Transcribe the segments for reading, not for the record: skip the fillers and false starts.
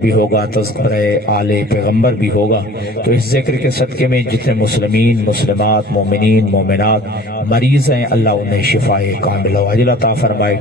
بھی ہوگا، تذکرہ آل پیغمبر بھی ہوگا۔ تو اس ذکر کے صدقے میں جتنے مسلمین، مسلمات، مومنین، مومنات مریض ہیں، اللہ انہیں شفاء کاملہ و عاجلہ عطا فرمائے۔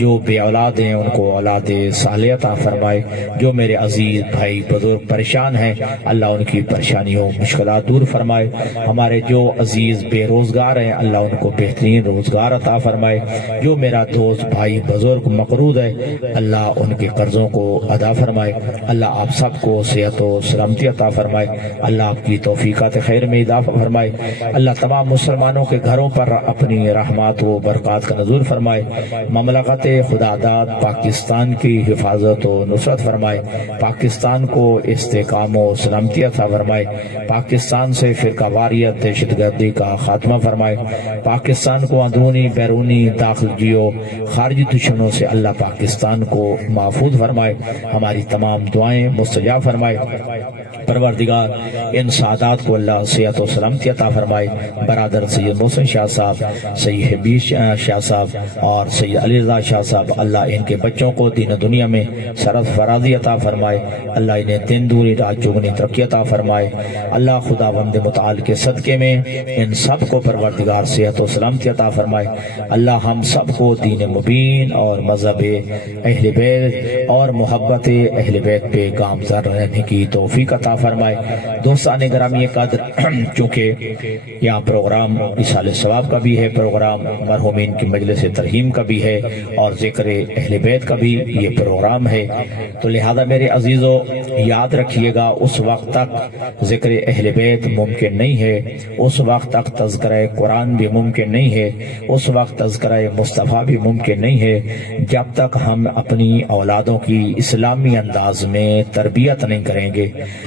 جو بے اولاد ہیں ان کو اولاد صالحہ عطا فرمائے۔ جو میرے عزیز بھائی بزرگ پریشان ہیں، اللہ ان کی پریشانیوں مشکلات دور فرمائے۔ ہمارے جو عزیز بے روزگار ہیں، اللہ ان کو بہترین روزگار عطا فرمائے۔ جو میرا دوست بھائی بزرگ مقروض ہے، اللہ ان کے قرضوں کو ادا فرمائے۔ اللہ آپ سب کو صحت و سلامتی عطا فرمائے۔ اللہ آپ کی توفیقات خیر میں اضافہ فرمائے۔ اللہ تمام مسلمانوں کے گھروں پر اپنی رحمات و برکات کا نزول فرمائے۔ مملکت خدا داد پاکستان کی حفاظت و نصرت فرمائے۔ پاکستان کو استحکام و سلامتی عطا فرمائے۔ پاکستان سے فرقہ واریت، دہشت گردی کا خاتمہ فرمائے۔ پاکستان کو اندرونی بیرونی داخلی و خارجی دشمنوں سے اللہ پاکستان کو محفوظ فرمائے۔ ہماری تمام دعائیں مستجاب فرمائے۔ پروردگار ان سعادات کو اللہ صحت و سلامتی عطا فرمائے۔ برادر سید محسن شاہ صاحب، سید حبیب شاہ صاحب اور سید علی رضا شاہ صاحب، اللہ ان کے بچوں کو دین دنیا میں سرت فرازی عطا فرمائے۔ اللہ انہیں دن دوری رات چوگنی ترقی عطا فرمائے۔ اللہ خدا بند متعال کے صدقے میں ان سب کو پروردگار صحت و سلامتی عطا فرمائے۔ اللہ ہم سب کو دین مبین اور مذہب اہل بیت اور محبت اہل بیت پہ گامزن رہنے کی توفیق عطا فرمائے۔ دوستان گرامی قدر، چونکہ یہاں پروگرام اصال ثواب کا بھی ہے، پروگرام مرحومین کی مجلس ترحیم کا بھی ہے اور ذکر اہل بیت کا بھی یہ پروگرام ہے، تو لہذا میرے عزیزو یاد رکھیے گا، اس وقت تک ذکر اہل بیت ممکن نہیں ہے، اس وقت تک تذکرہ قرآن بھی ممکن نہیں ہے، اس وقت تذکرہ مصطفیٰ بھی ممکن نہیں ہے، جب تک ہم اپنی اولادوں کی اسلامی انداز میں تربیت نہیں کریں گے۔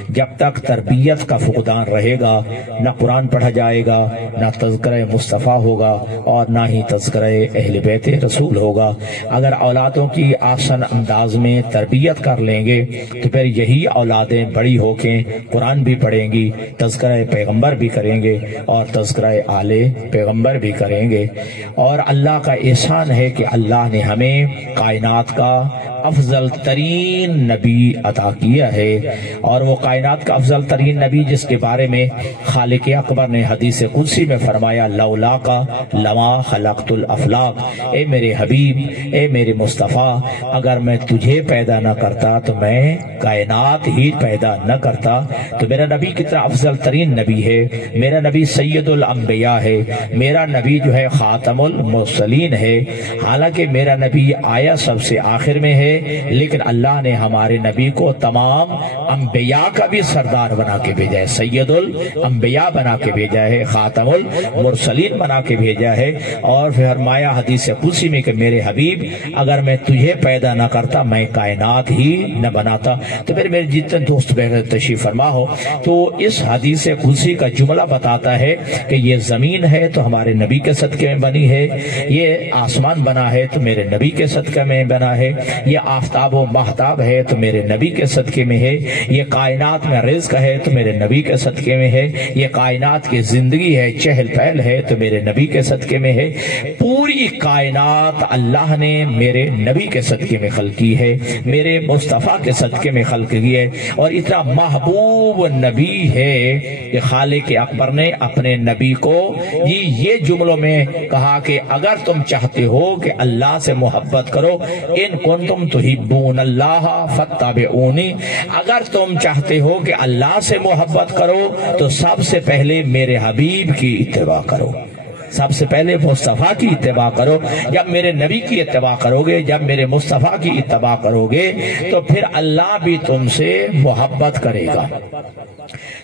جب تک تربیت کا فقدان رہے گا، نہ قرآن پڑھا جائے گا، نہ تذکرہ مصطفیٰ ہوگا اور نہ ہی تذکرہ اہل بیت رسول ہوگا۔ اگر اولادوں کی آسن انداز میں تربیت کر لیں گے تو پھر یہی اولادیں بڑی ہو کے قرآن بھی پڑھیں گی، تذکرہ پیغمبر بھی کریں گے اور تذکرہ آل پیغمبر بھی کریں گے۔ اور اللہ کا احسان ہے کہ اللہ نے ہمیں کائنات کا افضل ترین نبی عطا کیا ہے، اور وہ کائنات کا افضل ترین نبی جس کے بارے میں خالق اکبر نے حدیث قدسی میں فرمایا، لولا کا لما خلقت الافلاق، اے میرے حبیب، اے میرے مصطفیٰ، اگر میں تجھے پیدا نہ کرتا تو میں کائنات ہی پیدا نہ کرتا۔ تو میرا نبی کتنا افضل ترین نبی ہے، میرا نبی سید الانبیاء ہے، میرا نبی جو ہے خاتم المرسلین ہے۔ حالانکہ میرا نبی آیا سب سے آخر میں ہے، لیکن اللہ نے ہمارے نبی کو تمام انبیاء کا بھی سردار بنا کے بھیجا ہے، سید الانبیاء بنا کے بھیجا ہے، خاتم المرسلین بنا کے بھیجا ہے۔ اور فرمایا حدیث قدسی میں کہ میرے حبیب، اگر میں تجھے پیدا نہ کرتا میں کائنات ہی نہ بناتا۔ تو پھر میرے جتنے دوست بغیر تشریف فرما ہو تو اس حدیث قدسی کا جملہ بتاتا ہے کہ یہ زمین ہے تو ہمارے نبی کے صدقے میں بنی ہے، یہ آسمان بنا ہے تو میرے نبی کے صدقے میں بنا ہے، یہ آفتاب و مہتاب ہے تو میرے نبی کے صدقے میں ہے، یہ کائنات میں رزق ہے تو میرے نبی کے صدقے میں ہے، یہ کائنات کی زندگی ہے، چہل پہل ہے تو میرے نبی کے صدقے میں ہے۔ پوری کائنات اللہ نے میرے نبی کے صدقے میں خلق کی ہے، میرے مصطفیٰ کے صدقے میں خلق کی ہے، اور اتنا محبوب نبی ہے کہ خالق اکبر نے اپنے نبی کو یہ جملوں میں کہا کہ اگر تم چاہتے ہو کہ اللہ سے محبت کرو، ان کنتم تحبون اللہ فاتبعونی، اگر تم چاہتے ہو کہ اللہ سے محبت کرو تو سب سے پہلے میرے حبیب کی اتباع کرو، سب سے پہلے مصطفیٰ کی اتباع کرو۔ جب میرے نبی کی اتباع کرو گے، جب میرے مصطفیٰ کی اتباع کرو گے تو پھر اللہ بھی تم سے محبت کرے گا۔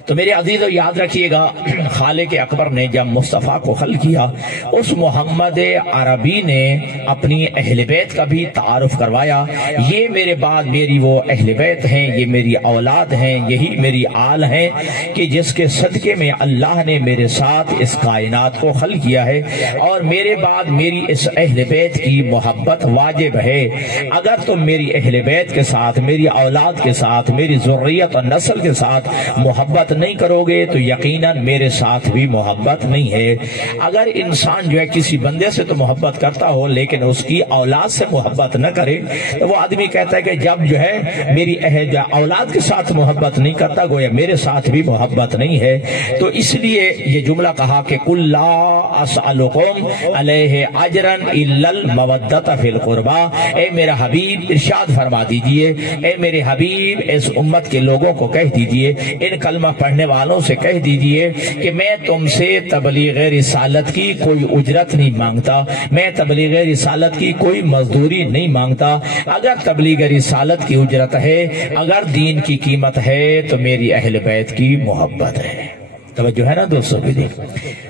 تو میرے عزیزو یاد رکھیے گا، خالق اکبر نے جب مصطفیٰ کو خلق کیا، اس محمد عربی نے اپنی اہل بیت کا بھی تعارف کروایا، یہ میرے بعد میری وہ اہل بیت ہیں، یہ میری اولاد ہیں، یہی میری آل ہیں کہ جس کے صدقے میں اللہ نے میرے ساتھ اس کائنات کو خلق کیا ہے، اور میرے بعد میری اس اہل بیت کی محبت واجب ہے۔ اگر تم میری اہل بیت کے ساتھ، میری اولاد کے ساتھ، میری ذریت اور نسل کے ساتھ محبت نہیں کرو گے تو یقیناً میرے ساتھ بھی محبت نہیں ہے۔ اگر انسان جو ہے کسی بندے سے تو محبت کرتا ہو لیکن اس کی اولاد سے محبت نہ کرے تو وہ آدمی کہتا ہے کہ جب جو ہے میری اولاد کے ساتھ محبت نہیں کرتا گویا میرے ساتھ بھی محبت نہیں ہے۔ تو اس لیے یہ جملہ کہا کہ قُل لَا أَسْأَلُكُمْ عَلَيْهِ أَجْرًا إِلَّا الْمَوَدَّةَ فِي الْقُرْبَى، اے میرا حبیب ارشاد فرما دیجئے، اے میرے حبیب اس امت کے لوگوں کو کہہ دیجئے، ان کلمہ پڑھنے والوں سے کہہ دیجئے کہ میں تم سے تبلیغ رسالت کی کوئی اجرت نہیں مانگتا، میں تبلیغ رسالت کی کوئی مزدوری نہیں مانگتا۔ اگر تبلیغ رسالت کی اجرت ہے، اگر دین کی قیمت ہے تو میری اہل بیت کی محبت ہے۔ توجہ ہے نا دوستوں کی؟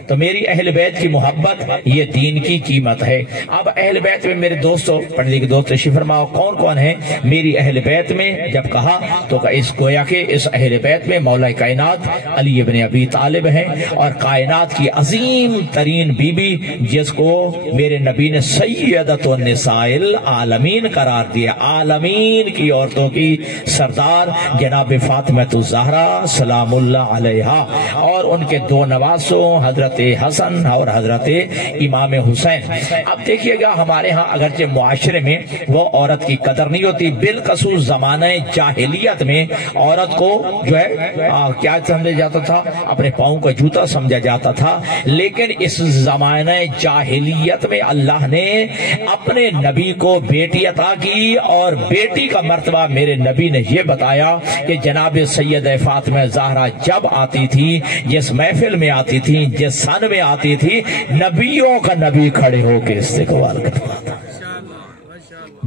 تو میری اہل بیت کی محبت یہ دین کی قیمت ہے۔ اب اہل بیت میں میرے دوستوں پڑھنے کے دوست تشریف فرماؤ کون کون ہیں میری اہل بیت میں؟ جب کہا تو اس گویا کہ اس اہل بیت میں مولا کائنات علی ابن ابی طالب ہیں، اور کائنات کی عظیم ترین بی بی جس کو میرے نبی نے سیدۃ النساء العالمین قرار دیا، عالمین کی عورتوں کی سردار جناب فاطمہ الزہرا سلام اللہ علیہا، اور ان کے دو نواسوں حضرت حسن اور حضرت امام حسین۔ اب دیکھیے گا ہمارے ہاں اگرچہ معاشرے میں وہ عورت کی قدر نہیں ہوتی، بالخصوص زمانہ جاہلیت میں عورت کو جو ہے کیا سمجھا جاتا تھا؟ اپنے پاؤں کا جوتا سمجھا جاتا تھا۔ لیکن اس زمانہ جاہلیت میں اللہ نے اپنے نبی کو بیٹی عطا کی، اور بیٹی کا مرتبہ میرے نبی نے یہ بتایا کہ جناب سید فاطمہ زہرا جب آتی تھی، جس محفل میں آتی تھی، جس سن میں آتی تھی، نبیوں کا نبی کھڑے ہو کے استقبال کرتا تھا،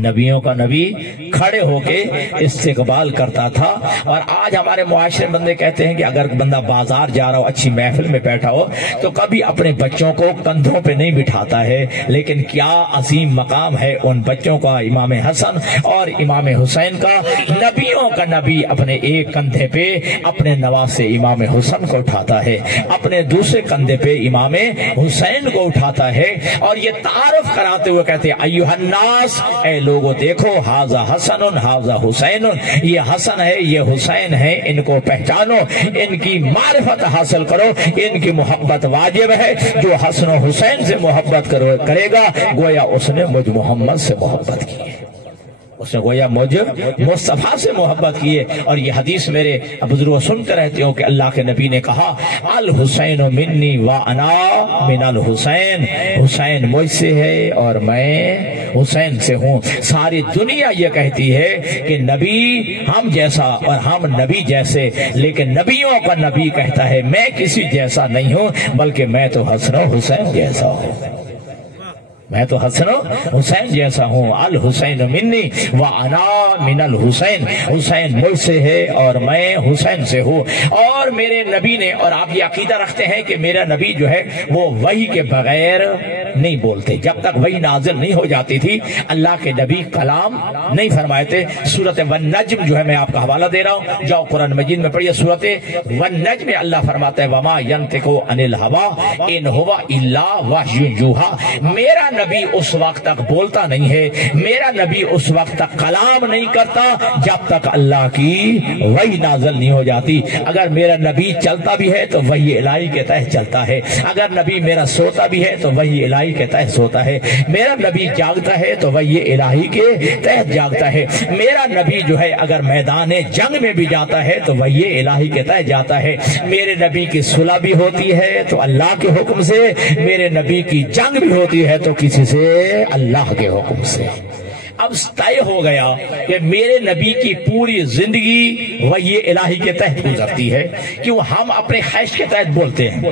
نبیوں کا نبی کھڑے ہو کے استقبال کرتا تھا۔ اور آج ہمارے معاشرے بندے کہتے ہیں کہ اگر بندہ بازار جا رہا ہو، اچھی محفل میں بیٹھا ہو، تو کبھی اپنے بچوں کو کندھوں پہ نہیں بٹھاتا ہے، لیکن کیا عظیم مقام ہے ان بچوں کا، امام حسن اور امام حسین کا۔ نبیوں کا نبی اپنے ایک کندھے پہ اپنے نواسے امام حسن کو اٹھاتا ہے، اپنے دوسرے کندھے پہ امام حسین کو اٹھاتا ہے، اور یہ تعارف کراتے ہوئے کہتے ہیں ایھا الناس، اے لوگوں دیکھو، ھذا حسن ھذا حسین، یہ حسن ہے یہ حسین ہے، ان کو پہچانو، ان کی معرفت حاصل کرو، ان کی محبت واجب ہے۔ جو حسن و حسین سے محبت کرے گا گویا اس نے مجھ محمد سے محبت کی ہے، اس نے گویا مجھ مصطفیٰ سے محبت کی ہے۔ اور یہ حدیث میرے بزرگ سنتے رہتے ہوں کہ اللہ کے نبی نے کہا الحسین منی وانا من الحسین، حسین مجھ سے ہے اور میں حسین سے ہوں۔ ساری دنیا یہ کہتی ہے کہ نبی ہم جیسا اور ہم نبی جیسے، لیکن نبیوں کا نبی کہتا ہے میں کسی جیسا نہیں ہوں، بلکہ میں تو حسن و حسین جیسا ہوں، میں تو حسن و حسین جیسا ہوں۔ الحسین منی وانا من الحسین، حسین مجھ سے ہے اور میں حسین سے ہوں۔ اور میرے نبی نے، اور آپ یہ عقیدہ رکھتے ہیں کہ میرا نبی جو ہے وہ وحی کے بغیر نہیں بولتے، جب تک وحی نازل نہیں ہو جاتی تھی اللہ کے نبی کلام نہیں فرمائے تھے۔ سورۃ والنجم جو ہے میں آپ کا حوالہ دے رہا ہوں، جاؤ قرآن مجید میں پڑھیے، سورۃ والنجم میں اللہ فرماتا ہے وما ینطق عن الہوی ان ہوا الا وحی یوحی، میرا نبی اس وقت تک بولتا نہیں ہے، میرا نبی اس وقت تک کلام نہیں کرتا جب تک اللہ کی وحی نازل نہیں ہو جاتی۔ اگر میرا نبی چلتا بھی ہے تو وحی الہی کے تحت چلتا ہے، اگر نبی میرا سوتا بھی ہے تو وحی الہی کے تحت سوتا ہے، میرا نبی جاگتا ہے تو وحی الہی کے تحت جاگتا ہے، میرا نبی جو ہے اگر میدان جنگ میں بھی جاتا ہے تو وحی الہی کے تحت جاتا ہے، میرے نبی کی صلح بھی ہوتی ہے تو اللہ کے حکم سے، میرے نبی کی جنگ بھی ہوتی ہے تو کسی سے اللہ کے حکم سے۔ اب طے ہو گیا کہ میرے نبی کی پوری زندگی وحی الہی کے تحت گزرتی ہے، کیوں ہم اپنے خواہش کے تحت بولتے ہیں،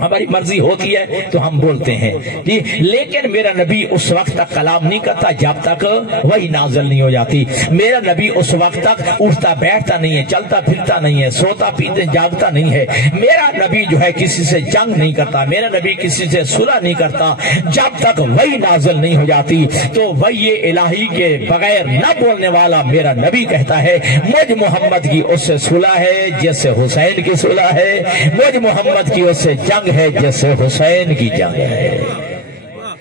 ہماری مرضی ہوتی ہے تو ہم بولتے ہیں جی، لیکن میرا نبی اس وقت تک کلام نہیں کرتا جب تک وحی نازل نہیں ہو جاتی، میرا نبی اس وقت تک اٹھتا بیٹھتا نہیں ہے، چلتا پھرتا نہیں ہے، سوتا پیتے جاگتا نہیں ہے، میرا نبی جو ہے کسی سے جنگ نہیں کرتا، میرا نبی کسی سے صلح نہیں کرتا جب تک وحی نازل نہیں ہو جاتی۔ تو وحی الہی کے بغیر نہ بولنے والا میرا نبی کہتا ہے مجھ محمد کی اس سے صلح ہے جس سے حسین کی صلح ہے، مجھ محمد کی اس سے جنگ ہے جس سے حسین کی جنگ ہے۔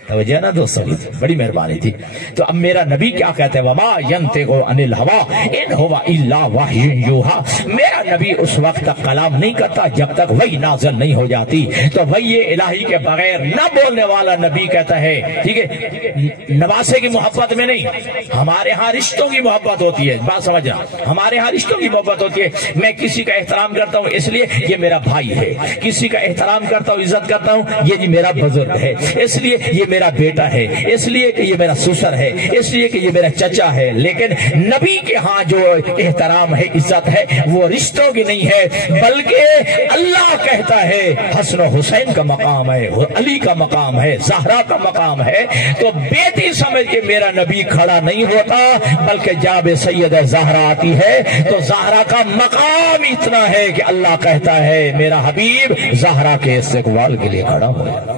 توجہ نا دوستوں کی بڑی مہربانی تھی. تو اب میرا نبی کیا کہتے ہیں وما ینطق عن الہوا ان ہوا الا وحی یوحا. میرا نبی اس وقت تک کلام نہیں کرتا جب تک وحی نازل نہیں ہو جاتی. تو وحی الہی کے بغیر نہ بولنے والا نبی کہتا ہے ٹھیک ہے نواسے کی محبت میں نہیں. ہمارے ہاں رشتوں کی محبت ہوتی ہے بات سمجھنا ہمارے ہاں رشتوں کی محبت ہوتی ہے. میں کسی کا احترام کرتا ہوں اس لیے یہ میرا بھائی ہے. کسی کا احترام کرتا ہوں عزت کرتا ہوں یہ جی میرا بزرگ ہے اس لیے یہ میرا بیٹا ہے اس لیے کہ یہ میرا سسر ہے اس لیے کہ یہ میرا چچا ہے. لیکن نبی کے ہاں جو احترام ہے عزت ہے وہ رشتوں کی نہیں ہے بلکہ اللہ کہتا ہے حسن و حسین کا مقام ہے علی کا مقام ہے زہرا کا مقام ہے. تو بیٹی سمجھ کے میرا نبی کھڑا نہیں ہوتا بلکہ جب سید زہرا آتی ہے تو زہرا کا مقام اتنا ہے کہ اللہ کہتا ہے میرا حبیب زہرا کے استقبال کے لیے کھڑا ہو جا.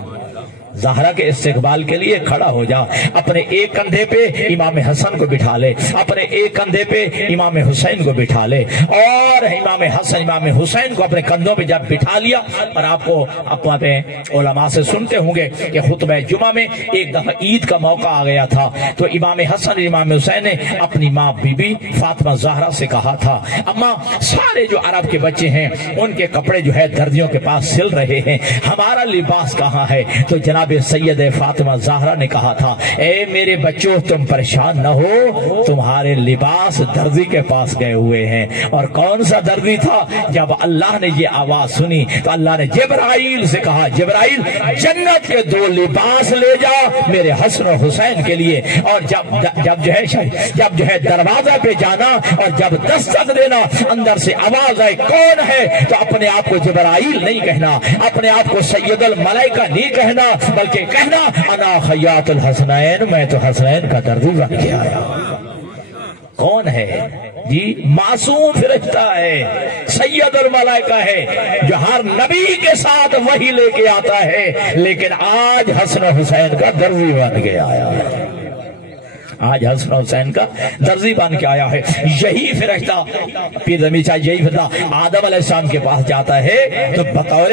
زہرا کے استقبال کے لیے کھڑا ہو جا. اپنے ایک کندھے پہ امام حسن کو بٹھا لے اپنے ایک کندھے پہ امام حسین کو بٹھا لے اور امام حسن امام حسین کو اپنے کندھوں پہ جب بٹھا لیا. اور آپ کو اپنے علماء سے سنتے ہوں گے کہ خطبہ جمعہ میں ایک دفعہ عید کا موقع آ گیا تھا تو امام حسن اور امام حسین نے اپنی ماں بی بی فاطمہ زہرا سے کہا تھا اماں سارے جو عرب کے بچے ہیں ان کے کپڑے جو ہے دردیوں کے پاس سل رہے ہیں ہمارا لباس کہاں ہے. تو جناب سید فاطمہ زہرا نے کہا تھا اے میرے بچوں تم پریشان نہ ہو تمہارے لباس درزی کے پاس گئے ہوئے ہیں. اور کون سا درزی تھا جب اللہ نے یہ آواز سنی تو اللہ نے جبرائیل سے کہا جبرائیل جنت کے 2 لباس لے جا میرے حسن و حسین کے لیے. اور جب جو ہے دروازہ پہ جانا اور جب دستک دینا اندر سے آواز آئے کون ہے تو اپنے آپ کو جبرائیل نہیں کہنا اپنے آپ کو سید الملائکہ نہیں کہنا بلکہ کہنا انا خیاط الحسنین میں تو حسنین کا دردی بن کے آیا. کون ہے جی معصوم فرشتہ ہے سید الملائکہ ہے جو ہر نبی کے ساتھ وحی لے کے آتا ہے لیکن آج حسن و حسین کا دردی بن کے آیا ہے. آج حسن حسین کا درزی بن کے آیا ہے. یہی فرشتہ پیر زمین چاہیے یہی فرشتہ آدم علیہ السلام کے پاس جاتا ہے تو بطور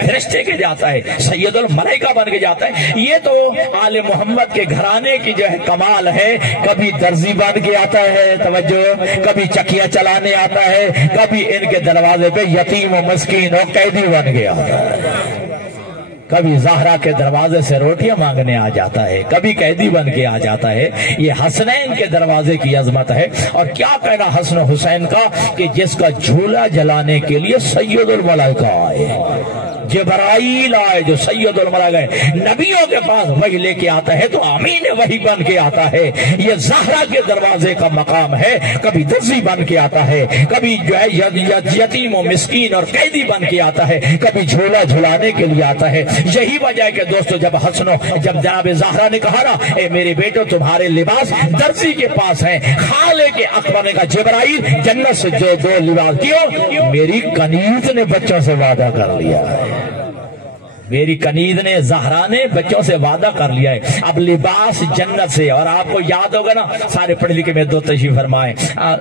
فرشتے کے جاتا ہے سید الملائکہ بن کے جاتا ہے. یہ تو آل محمد کے گھرانے کی جو ہے کمال ہے. کبھی درزی بن کے آتا ہے توجہ کبھی چکیاں چلانے آتا ہے کبھی ان کے دروازے پہ یتیم و مسکین و قیدی بن کے آتا ہے کبھی زہرا کے دروازے سے روٹیاں مانگنے آ جاتا ہے کبھی قیدی بن کے آ جاتا ہے. یہ حسنین کے دروازے کی عظمت ہے. اور کیا کہنا حسن و حسین کا کہ جس کا جھولا جلانے کے لیے سید الملائکہ آئے جبرائیل آئے جو سید الملائکہ نبیوں کے پاس وحی لے کے آتا ہے تو امین وحی بن کے آتا ہے. یہ زہرا کے دروازے کا مقام ہے. کبھی درزی بن کے آتا ہے کبھی جو ہے یتیم و مسکین اور قیدی بن کے آتا ہے کبھی جھولا جھلانے کے لیے آتا ہے. یہی وجہ ہے کہ دوستو جب جناب زہرا نے کہا نا اے میرے بیٹو تمہارے لباس درزی کے پاس ہیں خالق اکبر نے کہا جبرائیل جنت سے جو 2 لباس کیوں میری کنیز نے بچوں سے وعدہ کر لیا ہے میری کنید نے زہرا نے بچوں سے وعدہ کر لیا ہے. اب لباس جنت سے. اور آپ کو یاد ہوگا نا سارے پڑھے لکھے میں 2 تشریف فرمائے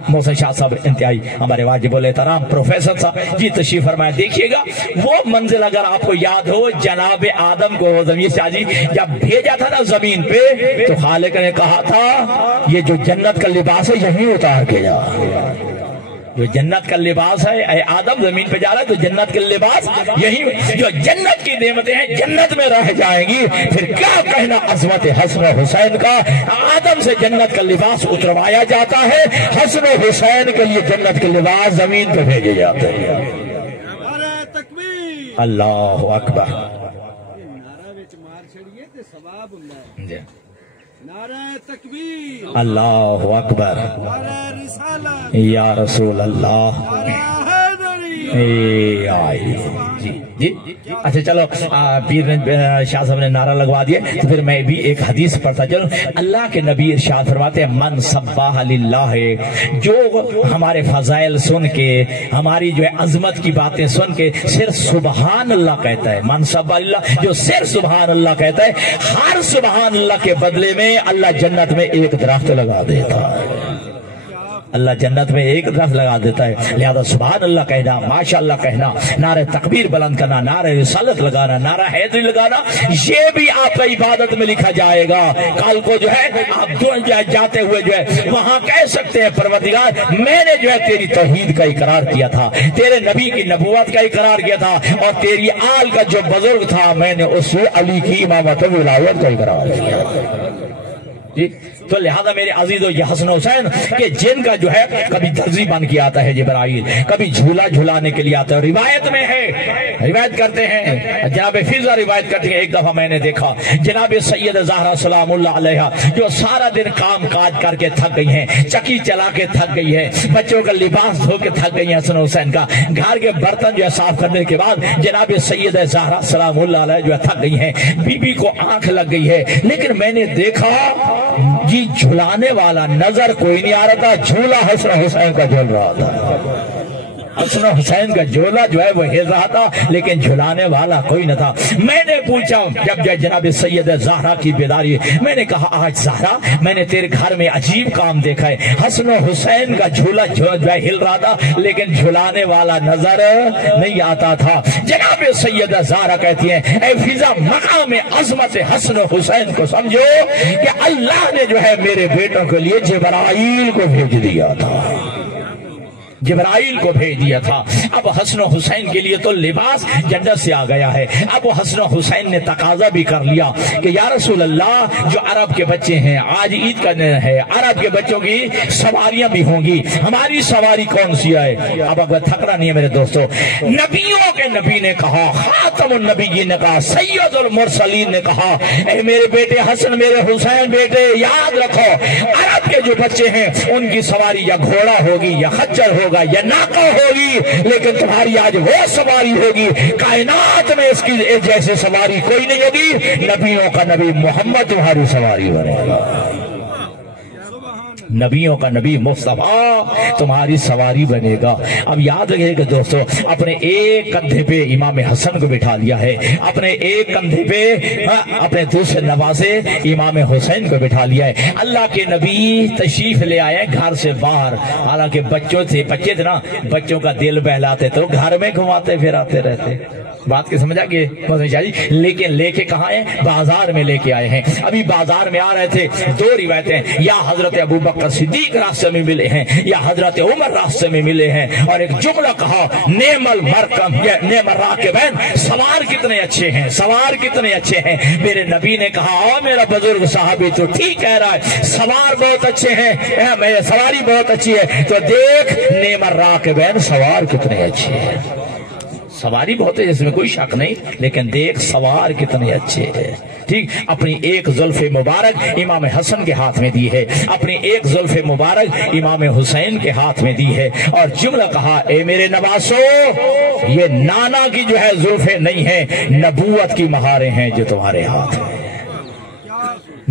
محسن شاہ صاحب انتہائی ہمارے واجب الاحترام پروفیسر صاحب جی تشریف فرمائے. دیکھیے گا وہ منزل اگر آپ کو یاد ہو جناب آدم کو زمین شاہ جی جب بھیجا تھا نا زمین پہ تو خالق نے کہا تھا یہ جو جنت کا لباس ہے یہیں اتار کے جا. جو جنت کا لباس ہے اے آدم زمین پہ جا رہا ہے تو جنت کا لباس یہی جو جنت کی نعمتیں ہیں جنت میں رہ جائیں گی. پھر کیا کہنا عظمت حسن و حسین کا. آدم سے جنت کا لباس اتروایا جاتا ہے حسن و حسین کے لیے جنت کے لباس زمین پہ بھیجے جاتے ہیں. اللہ اکبر اللہ اکبر یا رسول اللہ. جی جی اچھا چلو پیر شاہ صاحب نے نعرہ لگوا دیا تو پھر میں بھی ایک حدیث پڑھتا چلوں. اللہ کے نبی ارشاد فرماتے ہیں من سبح للہ جو ہمارے فضائل سن کے ہماری جو ہے عظمت کی باتیں سن کے صرف سبحان اللہ کہتا ہے. من سبح للہ جو صرف سبحان اللہ کہتا ہے ہر سبحان اللہ کے بدلے میں اللہ جنت میں ایک درخت لگا دیتا ہے. اللہ جنت میں ایک طرف لگا دیتا ہے، لہذا سبحان اللہ کہنا، ماشاء اللہ کہنا، نعرہ تکبیر بلند کرنا، نعرہ رسالت لگانا، نعرہ حیدری لگانا، یہ بھی آپ کا عبادت میں لکھا جائے گا۔ کل کو جو ہے آپ جاتے ہوئے جو ہے وہاں کہہ سکتے ہیں پروردگار میں نے جو ہے تیری توحید کا اقرار کیا تھا، تیرے نبی کی نبوت کا اقرار کیا تھا، اور تیری آل کا جو بزرگ تھا میں نے اس علی کی امامت و ولایت کا اقرار کیا۔ جی تو لہذا میرے عزیزو یہ حسن حسین کہ جن کا جو ہے کبھی درزی بن کے آتا ہے جبرائیل، کبھی جھولا جھولانے کے لیے آتا ہے، روایت میں ہے، روایت کرتے ہیں جناب فضا روایت کرتے ہیں، ایک دفعہ میں نے دیکھا جناب سید زہرا سلام اللہ علیہ جو سارا دن کام کاج کر کے تھک گئی ہیں، چکی چلا کے تھک گئی ہے، بچوں کا لباس دھو کے تھک گئی ہیں، حسن حسین کا گھر کے برتن جو ہے صاف کرنے کے بعد جناب سید زہرا سلام اللہ علیہ جو ہے تھک گئی ہیں، بی بی کو آنکھ لگ گئی ہے، لیکن میں نے دیکھا جی جھلانے والا نظر کوئی نہیں آ رہا تھا، جھولا حسن حسین کا جھول رہا تھا، حسن حسین کا جھولا جو ہے وہ ہل رہا تھا، لیکن جھلانے والا کوئی نہ تھا۔ میں نے پوچھا جب جناب سید زہرا کی بیداری، میں نے کہا آج زہرا میں نے تیرے گھر میں عجیب کام دیکھا ہے، حسن حسین کا جھولا جو ہے ہل رہا تھا لیکن جھلانے والا نظر نہیں آتا تھا۔ جناب سید زہرا کہتی ہیں اے فضا مقام عظمت حسن حسین کو سمجھو کہ اللہ نے جو ہے میرے بیٹوں کے لیے جبرائیل کو بھیج دیا تھا، جبرائیل کو بھیج دیا تھا۔ اب حسن حسین کے لیے تو لباس جنت سے آ گیا ہے، اب حسن حسین نے تقاضا بھی کر لیا کہ یا رسول اللہ جو عرب کے بچے ہیں آج عید کا دن ہے، عرب کے بچوں کی سواریاں بھی ہوں گی، ہماری سواری کون سی ہے؟ اب اگر تھکنا نہیں ہے میرے دوستو، نبیوں کے نبی نے کہا، خاتم النبیین نے کہا، سید المرسلین نے کہا اے میرے بیٹے حسن میرے حسین بیٹے یاد رکھو عرب کے جو بچے ہیں ان کی سواری یا گھوڑا ہوگی یا خچر ہوگا یا ناقہ ہوگی، لیکن تمہاری آج وہ سواری ہوگی کائنات میں اس کی جیسے سواری کوئی نہیں ہوگی، نبیوں کا نبی محمد تمہاری سواری بنے گا، نبیوں کا نبی مصطفیٰ تمہاری سواری بنے گا۔ اب یاد رکھیے کہ دوستو اپنے ایک کندھے پہ امام حسن کو بٹھا لیا ہے، اپنے ایک کندھے پہ اپنے دوسرے نوازے امام حسین کو بٹھا لیا ہے۔ اللہ کے نبی تشریف لے آئے گھر سے باہر، حالانکہ بچے تھے نا، بچوں کا دل بہلاتے تو گھر میں گھماتے پھراتے رہتے، بات کی سمجھا کہ لیکن لے کے کہاں ہیں؟ بازار میں لے کے آئے ہیں۔ ابھی بازار میں آ رہے تھے، دو روایتیں، یا حضرت ابوبکر صدیق راستے میں ملے ہیں یا حضرت عمر راستے میں ملے ہیں، اور ایک جملہ کہا نعم المرکب یا نعم الراکبین، سوار کتنے اچھے ہیں، سوار کتنے اچھے ہیں۔ میرے نبی نے کہا او میرا بزرگ صحابی تو ٹھیک کہہ رہا ہے، سوار بہت اچھے ہیں، میرے سواری بہت اچھی ہے، تو دیکھ نعم الراکبین سوار کتنے اچھے ہیں، سواری بہت ہے، اس میں کوئی شک نہیں، لیکن دیکھ سوار کتنے اچھے ہیں۔ ٹھیک، اپنی ایک زلف مبارک امام حسن کے ہاتھ میں دی ہے، اپنی ایک زلف مبارک امام حسین کے ہاتھ میں دی ہے، اور جملہ کہا اے میرے نواسو یہ نانا کی جو ہے زلفیں نہیں ہیں، نبوت کی مہاریں ہیں جو تمہارے ہاتھ میں،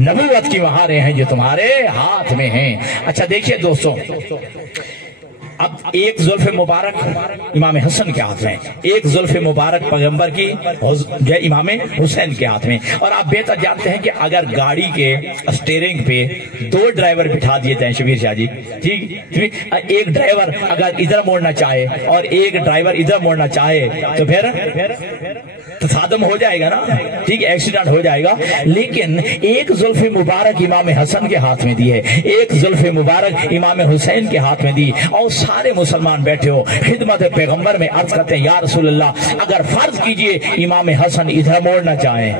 نبوت کی مہاریں ہیں جو تمہارے ہاتھ میں ہیں۔ اچھا دیکھیے دوستوں، اب ایک زلف مبارک امام حسن کے ہاتھ میں، ایک زلف مبارک پیغمبر کی جو امام حسین کے ہاتھ میں، اور آپ بہتر جانتے ہیں کہ اگر گاڑی کے اسٹیئرنگ پہ دو ڈرائیور بٹھا دیے جائیں شبیر شاہ جی، ٹھیک، ایک ڈرائیور اگر ادھر موڑنا چاہے اور ایک ڈرائیور ادھر موڑنا چاہے تو پھر تصادم ہو جائے گا نا، ٹھیک، ایکسیڈنٹ ہو جائے گا، لیکن ایک زلف مبارک امام حسن کے ہاتھ میں دی ہے، ایک زلف مبارک امام حسین کے ہاتھ میں دی، اور سارے مسلمان بیٹھے ہو خدمت پیغمبر میں عرض کرتے ہیں یا رسول اللہ اگر فرض کیجئے امام حسن ادھر موڑنا چاہیں،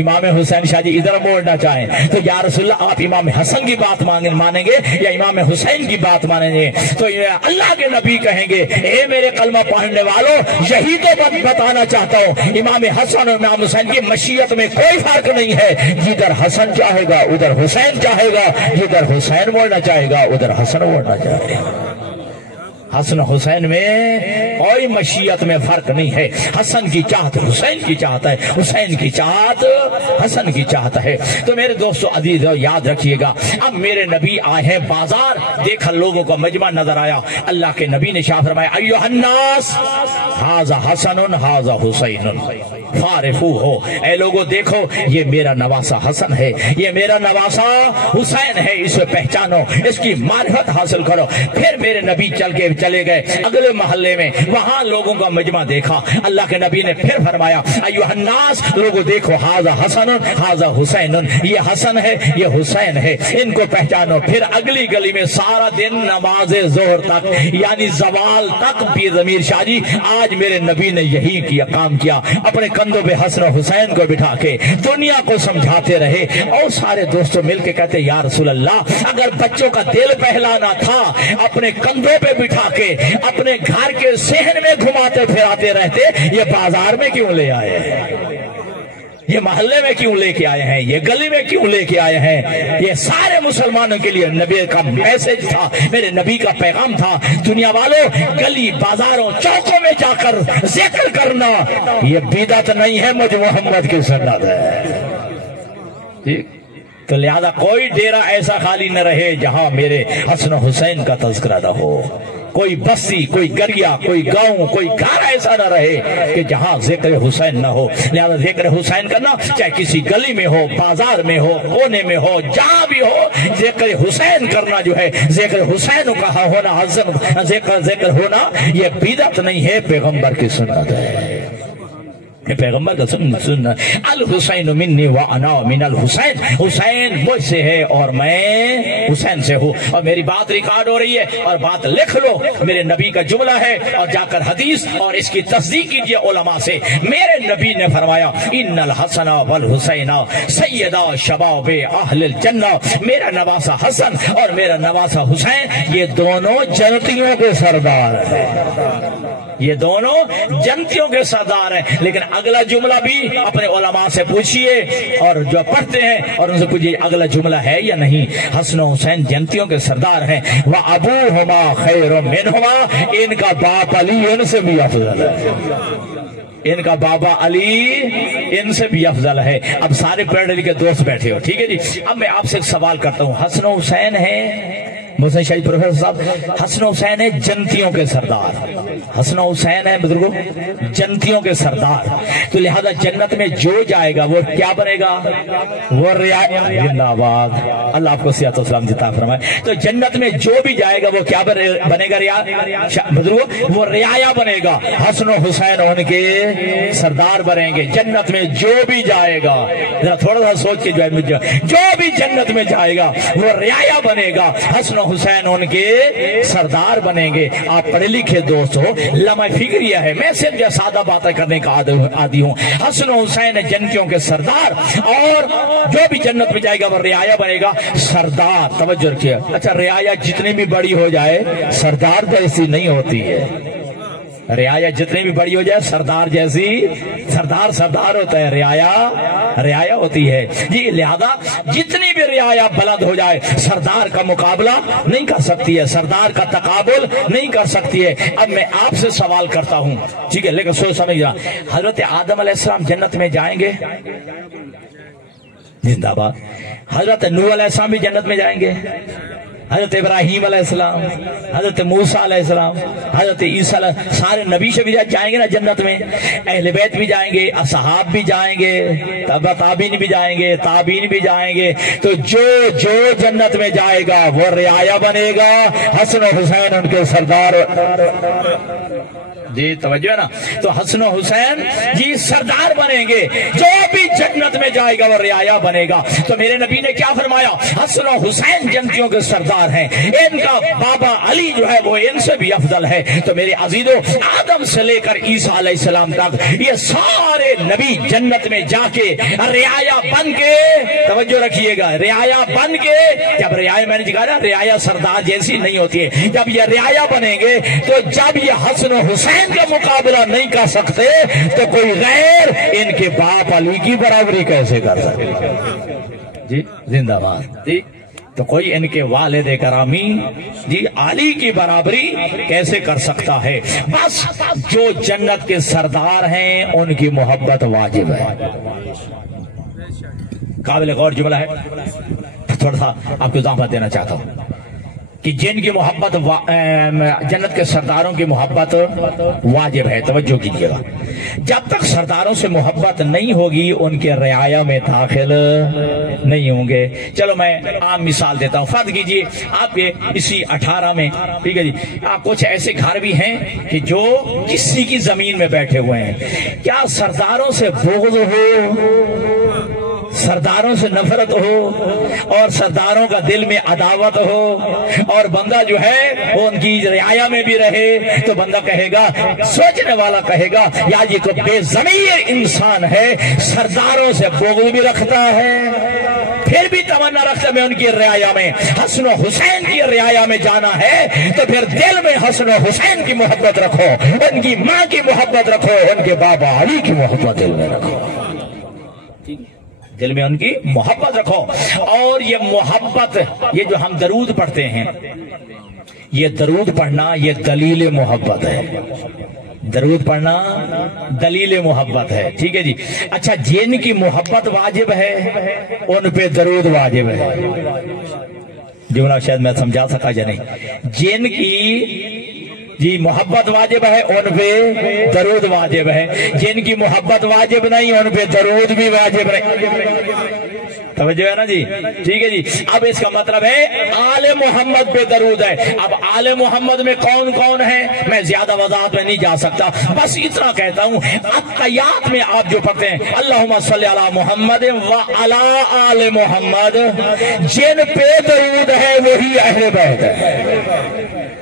امام حسین شاہ جی ادھر موڑنا چاہیں، تو یا رسول اللہ آپ امام حسن کی بات مانیں گے یا امام حسین کی بات مانیں گے؟ تو اللہ کے نبی کہیں گے اے میرے کلمہ پڑھنے والوں یہی تو بتانا چاہتا ہوں، امام حسن اور امام حسین کی مشیت میں کوئی فرق نہیں ہے، جدھر حسن چاہے گا ادھر حسین چاہے گا، جدھر حسین موڑنا چاہے گا ادھر حسن موڑنا چاہے گا۔ حسن حسین میں کوئی مشیت میں فرق نہیں ہے. حسن کی چاہت حسین کی چاہت ہے, حسین کی چاہت حسن کی چاہت ہے. تو میرے دوستو عزیز یاد رکھیے گا, اب میرے نبی آئے ہیں بازار, دیکھا لوگوں کا مجمع نظر آیا, اللہ کے نبی نے شاہ فرمایا ایھا الناس ھذا حسن ھذا حسین فارفو ہو, اے لوگوں دیکھو یہ میرا نواسا حسن ہے, یہ میرا نواسا حسین ہے, اسے پہچانو, اس کی معرفت حاصل کرو. پھر میرے نبی چلے گئے اگلے محلے میں, وہاں لوگوں کا مجمع دیکھا, اللہ کے نبی نے پھر فرمایا ایھا الناس لوگوں دیکھو ھذا حسن ھذا حسین, یہ حسن ہے یہ حسین ہے, ان کو پہچانو. پھر اگلی گلی میں سارا دن نماز ظہر تک یعنی زوال تک پیر ضمیر شاہ جی آج میرے نبی نے یہی کیا کام کیا, اپنے کندھوں پہ حسن حسین کو بٹھا کے دنیا کو سمجھاتے رہے. اور سارے دوستوں مل کے کہتے یا رسول اللہ, اگر بچوں کا دل پہلانا تھا اپنے کندھوں پہ بٹھا کے اپنے گھر کے صحن میں گھماتے پھراتے رہتے, یہ بازار میں کیوں لے آئے ہیں, یہ محلے میں کیوں لے کے آئے ہیں, یہ گلی میں کیوں لے کے آئے ہیں؟ یہ سارے مسلمانوں کے لیے نبی کا میسج تھا, میرے نبی کا پیغام تھا. دنیا والوں, گلی بازاروں چوکوں میں جا کر ذکر کرنا یہ بدعت نہیں ہے, مجھ محمد کی سنت ہے. تو لہذا کوئی ڈیرہ ایسا خالی نہ رہے جہاں میرے حسن حسین کا تذکرہ نہ ہو, کوئی بستی, کوئی گریا, کوئی گاؤں, کوئی گھر ایسا نہ رہے کہ جہاں ذکر حسین نہ ہو. لہذا ذکر حسین کرنا چاہے کسی گلی میں ہو, بازار میں ہو, کونے میں ہو, جہاں بھی ہو, ذکر حسین کرنا جو ہے, ذکر حسین کا ہونا, ذکر ہونا یہ بدعت نہیں ہے, پیغمبر کی سنت ہے, پیغمبر کا سننا. الحسین منی وانا من الحسین, حسین مجھ سے ہے اور میں حسین سے ہوں. اور میری بات ریکارڈ ہو رہی ہے اور بات لکھ لو, میرے نبی کا جملہ ہے, اور جا کر حدیث اور اس کی تصدیق کیجئے علماء سے. میرے نبی نے فرمایا ان الحسن والحسین سیدا شباب اہل الجنہ, میرا نواسا حسن اور میرا نواسا حسین یہ دونوں جنتیوں کے سردار ہیں, یہ دونوں جنتیوں کے سردار ہیں. لیکن اگلا جملہ بھی اپنے علماء سے پوچھئے, اور جو پڑھتے ہیں اور ان سے پوچھئے اگلا جملہ ہے یا نہیں. حسن و حسین جنتیوں کے سردار ہیں. وَأَبُوهُمَا خَيْرٌ مِّنْهُمَا, ان کا باپ علی ان سے بھی افضل ہے, ان کا بابا علی ان سے بھی افضل ہے. اب سارے پڑھنے کے دوست بیٹھے ہو, ٹھیک ہے جی. اب میں آپ سے ایک سوال کرتا ہوں, حسن و حسین ہے, محسن شاہد پروفیسر صاحب, حسن و حسین ہے جنتیوں کے سردار, حسن و حسین ہے بزرگوں جنتیوں کے سردار. تو لہذا جنت میں جو جائے گا وہ کیا بنے گا, وہ زندہ آباد, اللہ آپ کو صحت و سلامتی عطا فرمائے. تو جنت میں جو بھی جائے گا وہ کیا بنے گا, بزرگوں وہ رعایا بنے گا. حسن و حسین ان کے سردار بنیں گے جنت میں جو بھی جائے گا. ذرا تھوڑا سا سوچ کے جو بھی جنت میں جائے گا وہ رعایا بنے گا, حسن و حسین ان کے سردار بنیں گے. آپ پڑھے لکھے دوست ہو, لمحہ فکریہ ہے, میں صرف سادہ باتیں کرنے کا عادی ہوں. حسن و حسین جنتیوں کے سردار, اور جو بھی جنت میں جائے گا وہ رعایا بنے گا. سردار توجہ رکھیے, اچھا رعایا جتنی بھی بڑی ہو جائے سردار جیسی نہیں ہوتی ہے, رعایا جتنی بھی بڑی ہو جائے سردار جیسی, سردار ہوتا ہے, رعایا ہوتی ہے جی. لہذا جتنی بھی رعایا بلند ہو جائے سردار کا مقابلہ نہیں کر سکتی ہے, سردار کا تقابل نہیں کر سکتی ہے. اب میں آپ سے سوال کرتا ہوں, ٹھیک ہے, لیکن سوچ سمجھ جا, حضرت آدم علیہ السلام جنت میں جائیں گے, زندہ باد. حضرت نوح علیہ السلام بھی جنت میں جائیں گے, حضرت ابراہیم علیہ السلام, حضرت موسیٰ علیہ السلام, حضرت عیسیٰ علیہ السلام, سارے نبی سے بھی جائیں گے نا جنت میں. اہل بیت بھی جائیں گے, اصحاب بھی جائیں گے, تابعین بھی جائیں گے, تابعین بھی جائیں گے. تو جو جنت میں جائے گا وہ رعایا بنے گا, حسن و حسین ان کے سردار. جی توجہ ہے نا. تو حسن و حسین جی سردار بنیں گے, جو بھی جنت میں جائے گا وہ رعایا بنے گا. تو میرے نبی نے کیا فرمایا, حسن و حسین جنتیوں کے سردار ہیں, ان کا بابا علی جو ہے وہ ان سے بھی افضل ہے. تو میرے عزیزو, آدم سے لے کر عیسیٰ علیہ السلام تک یہ سارے نبی جنت میں جا کے رعایا بن کے, توجہ رکھیے گا, رعایا بن کے, جب رعایا میں نے کہا نا رعایا سردار جیسی نہیں ہوتی ہے, جب یہ رعایا بنیں گے تو جب یہ حسن و حسین کا مقابلہ نہیں کر سکتے تو کوئی غیر ان کے باپ علی کی برابری کیسے کر سکتے. جی زندہ باد. جی تو کوئی ان کے والد کرامی جی علی کی برابری کیسے کر سکتا ہے؟ بس جو جنت کے سردار ہیں ان کی محبت واجب ہے۔ قابل غور جملہ ہے، تھوڑا سا آپ کو اضافہ دینا چاہتا ہوں کہ جن کی محبت جنت کے سرداروں کی محبت واجب ہے۔ توجہ کیجیے گا، جب تک سرداروں سے محبت نہیں ہوگی ان کے رعایا میں داخل نہیں ہوں گے۔ چلو میں عام مثال دیتا ہوں، فرض کیجیے آپ کے اسی 18 میں، ٹھیک ہے جی، آپ کچھ ایسے گھر بھی ہیں کہ جو کسی کی زمین میں بیٹھے ہوئے ہیں، کیا سرداروں سے بغض ہو، سرداروں سے نفرت ہو اور سرداروں کا دل میں عداوت ہو اور بندہ جو ہے وہ ان کی رعایا میں بھی رہے، تو بندہ کہے گا، سوچنے والا کہے گا یا یہ کوئی بے ضمیر انسان ہے، سرداروں سے بغض بھی رکھتا ہے، پھر بھی تمنا رکھتا میں ان کی رعایا میں حسن و حسین کی رعایا میں جانا ہے، تو پھر دل میں حسن و حسین کی محبت رکھو، ان کی ماں کی محبت رکھو، ان کے بابا علی کی محبت دل میں رکھو، دل میں ان کی محبت رکھو۔ اور یہ محبت، یہ جو ہم درود پڑھتے ہیں، یہ درود پڑھنا یہ دلیل محبت ہے، درود پڑھنا دلیل محبت ہے، ٹھیک ہے جی۔ اچھا، جن کی محبت واجب ہے ان پہ درود واجب ہے، جملہ شاید میں سمجھا سکا یا نہیں، جن کی جی محبت واجب ہے ان پہ درود واجب ہے، جن کی محبت واجب نہیں ان پہ درود بھی واجب نہیں، توجہ ہے نا جی، ٹھیک ہے جی۔ اب اس کا مطلب ہے آل محمد پہ درود ہے۔ اب آل محمد میں کون کون ہے میں زیادہ وضاحت میں نہیں جا سکتا، بس اتنا کہتا ہوں، اتحیات میں آپ جو پڑھتے ہیں اللہم صلی علی محمد وعلی آل محمد، جن پہ درود ہے وہی اہل بیت ہے،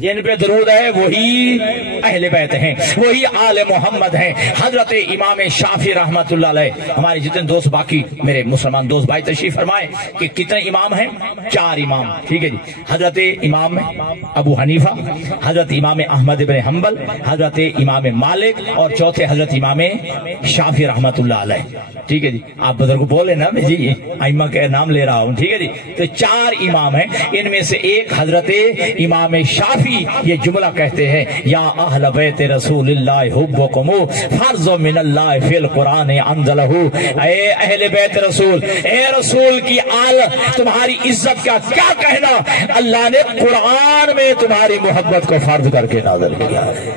جن پہ درود ہے وہی اہل بیت ہیں، وہی آل محمد ہیں۔ حضرت امام شافعی رحمت اللہ علیہ، ہمارے جتنے دوست باقی میرے مسلمان دوست بھائی تشریف فرمائے کہ کتنے امام ہیں؟ 4 امام، ٹھیک ہے جی۔ حضرت امام ابو حنیفہ، حضرت امام احمد بن حنبل، حضرت امام مالک، اور چوتھے حضرت امام شافعی رحمت اللہ علیہ، ٹھیک ہے جی۔ آپ بزرگ بولے نا میں جی ائمہ کے نام لے رہا ہوں، ٹھیک ہے جی۔ تو 4 امام ہیں، ان میں سے ایک حضرت امام شافعی یہ جملہ کہتے ہیں، یا اہل بیت رسول اللہ حبکم فرض من اللہ فی القرآن انزلہ، اے اہل بیت رسول، اے رسول کی آل، تمہاری عزت کا کیا کہنا، اللہ نے قرآن میں تمہاری محبت کو فرض کر کے نازل کیا ہے،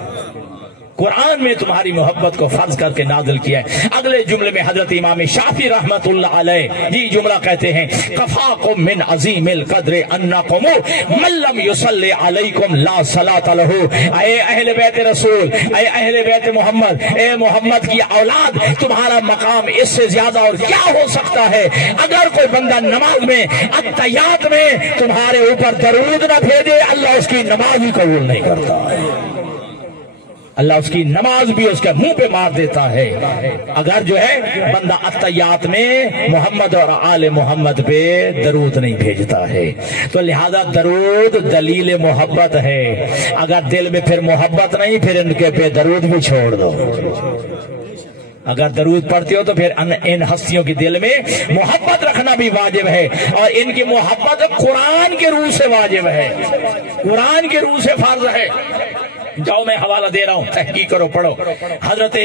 قرآن میں تمہاری محبت کو فرض کر کے نازل کیا ہے۔ اگلے جملے میں حضرت امام شافعی رحمت اللہ علیہ یہ جملہ کہتے ہیں، کفاکم من عظیم القدر انکم من لم یصلی علیکم لا صلاۃ لہ، اے اہل بیت رسول، اے اہل بیت محمد، اے محمد کی اولاد، تمہارا مقام اس سے زیادہ اور کیا ہو سکتا ہے؟ اگر کوئی بندہ نماز میں اتحیات میں تمہارے اوپر درود نہ بھیجے، اللہ اس کی نماز ہی قبول نہیں کرتا ہے، اللہ اس کی نماز بھی اس کے منہ پہ مار دیتا ہے اگر جو ہے بندہ اتحیات میں محمد اور آل محمد پہ درود نہیں بھیجتا ہے۔ تو لہذا درود دلیل محبت ہے، اگر دل میں پھر محبت نہیں پھر ان کے پہ درود بھی چھوڑ دو، اگر درود پڑھتے ہو تو پھر ان ہستیوں کی دل میں محبت رکھنا بھی واجب ہے، اور ان کی محبت قرآن کے روح سے واجب ہے، قرآن کے روح سے فرض ہے۔ جاؤ میں حوالہ دے رہا ہوں، تحقیق کرو، پڑھو۔ حضرت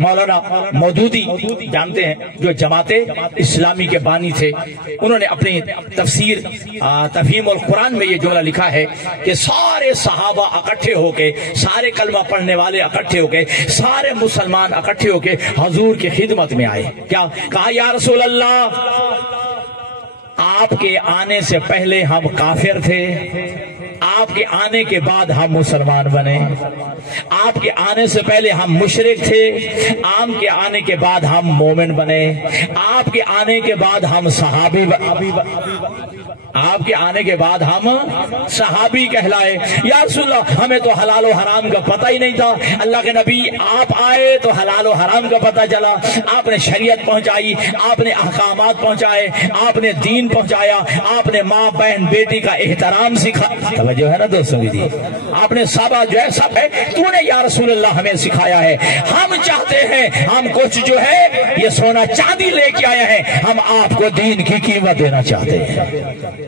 مولانا مودودی جانتے ہیں جو جماعت اسلامی کے بانی تھے، انہوں نے اپنی تفسیر تفہیم القرآن میں یہ جملہ لکھا ہے کہ سارے صحابہ اکٹھے ہو کے، سارے کلمہ پڑھنے والے اکٹھے ہو کے، سارے مسلمان اکٹھے ہو کے حضور کی خدمت میں آئے، کیا کہا؟ یا رسول اللہ، آپ کے آنے سے پہلے ہم کافر تھے، آپ کے آنے کے بعد ہم مسلمان بنے، آپ کے آنے سے پہلے ہم مشرک تھے، آپ کے آنے کے بعد ہم مومن بنے، آپ کے آنے کے بعد ہم صحابی آپ کے آنے کے بعد ہم صحابی کہلائے. یا رسول اللہ ہمیں تو حلال و حرام کا پتہ ہی نہیں تھا. اللہ کے نبی آپ آئے تو حلال و حرام کا پتہ چلا. آپ نے شریعت پہنچائی, آپ نے احکامات پہنچائے, آپ نے دین پہنچایا, آپ نے ماں بہن بیٹی کا احترام سکھا. توجہ ہے نا دوستوں کی, آپ نے سب جو ہے سب ہے تو نے یا رسول اللہ ہمیں سکھایا ہے. ہم چاہتے ہیں ہم کچھ جو ہے یہ سونا چاندی لے کے آئے ہیں, ہم آپ کو دین کی قیمت دینا چاہتے ہیں.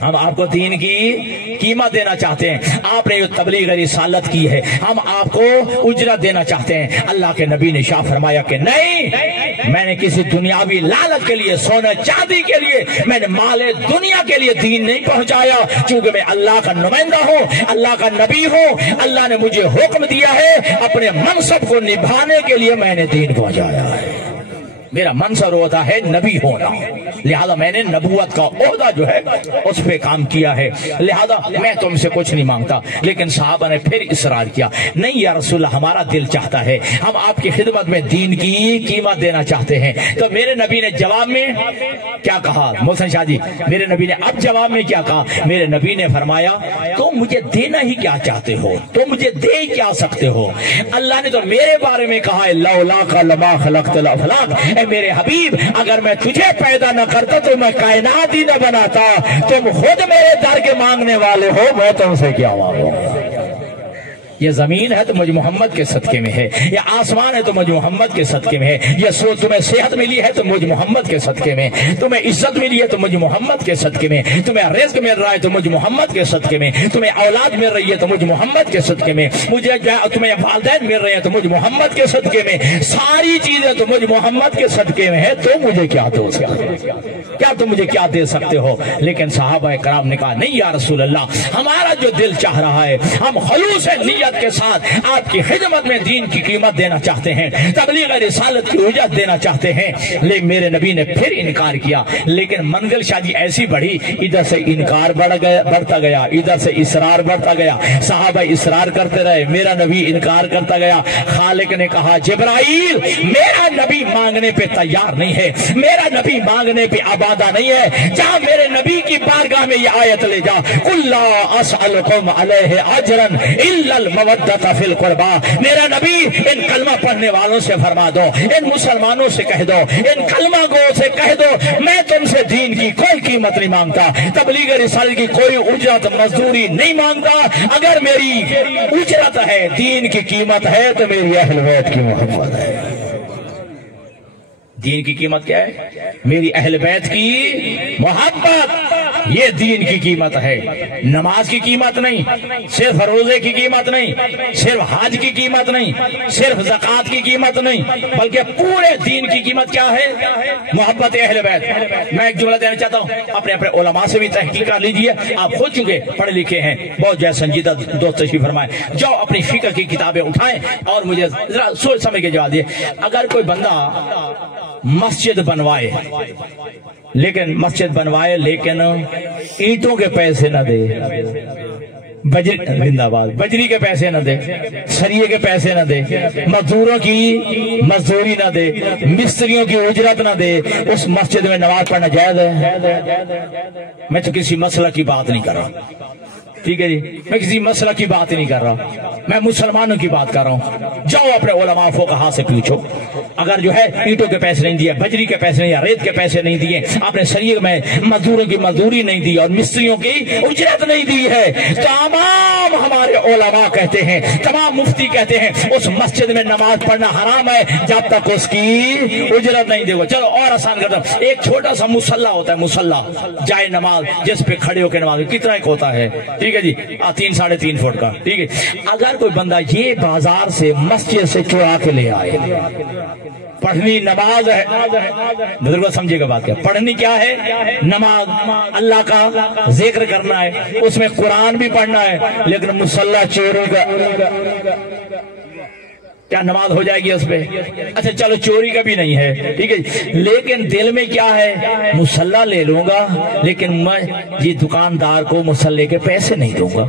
ہم آپ کو دین کی قیمت دینا چاہتے ہیں. آپ نے جو تبلیغ رسالت کی ہے ہم آپ کو اجرت دینا چاہتے ہیں. اللہ کے نبی نے شاہ فرمایا کہ نہیں, میں نے کسی دنیاوی لالچ کے لیے, سونا چاندی کے لیے, میں نے مال دنیا کے لیے دین نہیں پہنچایا. چونکہ میں اللہ کا نمائندہ ہوں, اللہ کا نبی ہوں, اللہ نے مجھے حکم دیا ہے اپنے منصب کو نبھانے کے لیے میں نے دین پہنچایا ہے. میرا منصب ہوتا ہے نبی ہونا, لہذا میں نے نبوت کا عہدہ جو ہے اس پہ کام کیا ہے. لہذا میں تم سے کچھ نہیں مانگتا. لیکن صحابہ نے پھر اصرار کیا, نہیں یا رسول اللہ ہمارا دل چاہتا ہے, ہم آپ کی خدمت میں دین کی قیمت دینا چاہتے ہیں. تو میرے نبی نے جواب میں کیا کہا؟ محسن شاہ جی, میرے نبی نے اب جواب میں کیا کہا؟ میرے نبی نے فرمایا تم مجھے دینا ہی کیا چاہتے ہو, تم مجھے دے کیا سکتے ہو؟ اللہ نے تو میرے بارے میں کہا ہے لولاک لما خلقت الافلاک, اے میرے حبیب اگر میں تجھے پیدا نہ کرتا تو میں کائنات ہی نہ بناتا. تم خود میرے در کے مانگنے والے ہو, میں تم سے کیا مانگوں؟ یہ زمین ہے تو مجھ محمد کے صدقے میں ہے, یہ آسمان ہے تو مجھ محمد کے صدقے میں ہے, یہ تمہیں صحت ملی ہے تو مجھ محمد کے صدقے میں, تمہیں عزت ملی ہے تو مجھ محمد کے صدقے میں, تمہیں رزق مل رہا ہے تو مجھ محمد کے صدقے میں, تمہیں اولاد مل رہی ہے تو مجھ محمد کے صدقے میں, مجھے تمہیں والدین مل رہے ہیں تو مجھ محمد کے صدقے میں, ساری چیزیں تو مجھ محمد کے صدقے میں ہے. تو مجھے کیا دو سکتے, کیا تم مجھے کیا دے سکتے ہو؟ لیکن صحابہ کرام نے کہا نہیں یا رسول اللہ, ہمارا جو دل چاہ رہا ہے ہم خلوص نیت کے ساتھ آپ کی خدمت میں دین کی قیمت دینا چاہتے ہیں, تبلیغ رسالت کی اجرت دینا چاہتے ہیں. لیکن میرے نبی نے پھر انکار کیا. لیکن منزل شاہ جی ایسی بڑھی, ادھر سے انکار بڑھتا گیا, ادھر سے اصرار بڑھتا گیا. صحابہ اصرار کرتے رہے, میرا نبی انکار کرتا گیا. خالق نے کہا جبرائیل میرا نبی مانگنے پہ تیار نہیں ہے, میرا نبی مانگنے پہ آبادہ نہیں ہے. جہاں میرے نبی کی بارگاہ میں یہ آیت لے جا, قل لا اسألکم علیہ اجرا الا المودۃ فی القربى. میرا نبی ان کلمہ پڑھنے والوں سے فرما دو, ان مسلمانوں سے کہہ دو, ان کلمہ گو سے کہہ دو, میں تم سے دین کی کوئی قیمت نہیں مانگتا, تبلیغ رسالت کی کوئی اجرت مزدوری نہیں مانگتا. اگر میری اجرت ہے, دین کی قیمت ہے, تو میری اہل بیت کی محبت ہے. دین کی قیمت کیا ہے؟ میری اہل بیت کی محبت, یہ دین کی قیمت ہے. نماز کی قیمت نہیں, صرف روزے کی قیمت نہیں, صرف حج کی قیمت نہیں, صرف زکوٰۃ کی قیمت نہیں, بلکہ پورے دین کی قیمت کیا ہے؟ محبت اہل بیت. میں ایک جملہ دینا چاہتا ہوں, اپنے اپنے علماء سے بھی تحقیق کر لیجئے. آپ خود چونکہ پڑھے لکھے ہیں, بہت جو سنجیدہ دوست تشریف فرمائیں, جاؤ اپنی فقہ کی کتابیں اٹھائیں اور مجھے ذرا سوچ سمجھ کے جواب دیے. اگر کوئی بندہ مسجد بنوائے, لیکن مسجد بنوائے لیکن اینٹوں کے پیسے نہ دے, زندہ باد, بجری کے پیسے نہ دے, سریے کے پیسے نہ دے, مزدوروں کی مزدوری نہ دے, مستریوں کی اجرت نہ دے, اس مسجد میں نماز پڑھنا جائز ہے؟ میں تو کسی مسئلہ کی بات نہیں کر رہا, ٹھیک ہے جی, میں کسی مسئلہ کی بات نہیں کر رہا, میں مسلمانوں کی بات کر رہا ہوں. جاؤ اپنے علماء فقہا سے پوچھو, اگر جو ہے اینٹوں کے پیسے نہیں دیے, بجری کے پیسے نہیں, ریت کے پیسے نہیں دیے, آپ نے سریے میں مزدوروں کی مزدوری نہیں دی اور مستریوں کی اجرت نہیں دی ہے, تمام ہمارے علماء کہتے ہیں, تمام مفتی کہتے ہیں اس مسجد میں نماز پڑھنا حرام ہے جب تک اس کی اجرت نہیں دے گا. چلو اور آسان کرتا ہوں, ایک چھوٹا سا مصلی ہوتا ہے, مصلی جائے نماز جس پہ کھڑے ہو کے نماز, کتنا ایک ہوتا ہے, ٹھیک ہے جی, 3 ساڑھے 3 فٹ کا, ٹھیک ہے. اگر کوئی بندہ یہ بازار سے مسجد سے چرا کے لے آئے, پڑھنی نماز ہے, بزرگوں سمجھے گا بات کیا, پڑھنی کیا ہے؟ نماز, اللہ کا ذکر کرنا ہے, اس میں قرآن بھی پڑھنا ہے, لیکن مصلی چوری کا, کیا نماز ہو جائے گی اس پہ؟ اچھا چلو چوری کا بھی نہیں ہے, ٹھیک ہے, لیکن دل میں کیا ہے؟ مصلی لے لوں گا لیکن میں یہ دکاندار کو مصلی کے پیسے نہیں دوں گا.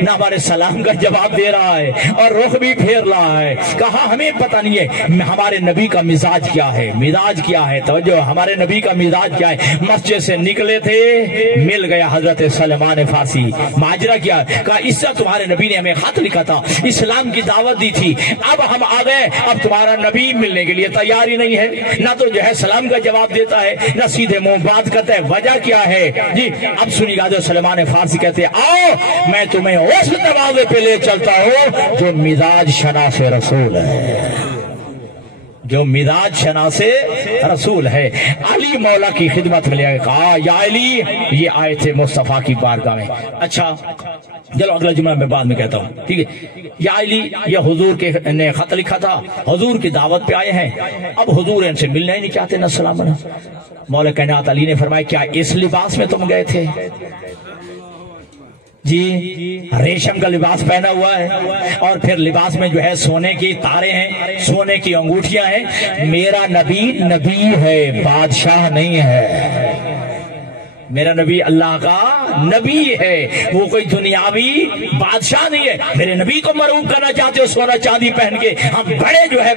نہ ہمارے سلام کا جواب دے رہا ہے اور رخ بھی پھیر رہا ہے. کہا ہمیں پتہ نہیں ہے ہمارے نبی کا مزاج کیا ہے, مزاج کیا ہے. توجہ, ہمارے نبی کا مزاج کیا ہے. مسجد سے نکلے تھے, مل گیا حضرت سلمان فارسی. ماجرا کیا, کہا اس سے تمہارے نبی نے ہمیں خط لکھا تھا, اسلام کی دعوت دی تھی, اب ہم آ گئے, اب تمہارا نبی ملنے کے لیے تیار ہی نہیں ہے, نہ تو جو ہے سلام کا جواب دیتا ہے نہ سیدھے منہ بات کرتا ہے. وجہ کیا ہے جی؟ اب سنی گا. جو سلمان فارسی کہتے ہیں آؤ میں تمہیں اس دروازے پہ لے چلتا ہوں جو مزاج شناس رسول ہے, جو مزاج شناس رسول ہے. علی مولا کی خدمت میں لے آئے, کہا یا علی, یہ آئے تھے مصطفیٰ کی بارگاہ میں. اچھا چلو اگلا جملہ میں بعد میں کہتا ہوں, ٹھیک ہے. یا علی, یہ حضور کے نے خط لکھا تھا, حضور کی دعوت پہ آئے ہیں, اب حضور ان سے ملنا ہی نہیں چاہتے نہ سلام. مولا کائنات علی نے فرمایا کیا اس لباس میں تم گئے تھے؟ جی, ریشم کا لباس پہنا ہوا ہے اور پھر لباس میں جو ہے سونے کی تارے ہیں, سونے کی انگوٹھیاں ہیں. میرا نبی نبی ہے, بادشاہ نہیں ہے. میرا نبی اللہ کا نبی ہے, وہ کوئی دنیاوی بادشاہ نہیں ہے. میرے نبی کو مرعوب کرنا چاہتے ہو سونا چاندی پہن کے؟ ہم بڑے جو ہے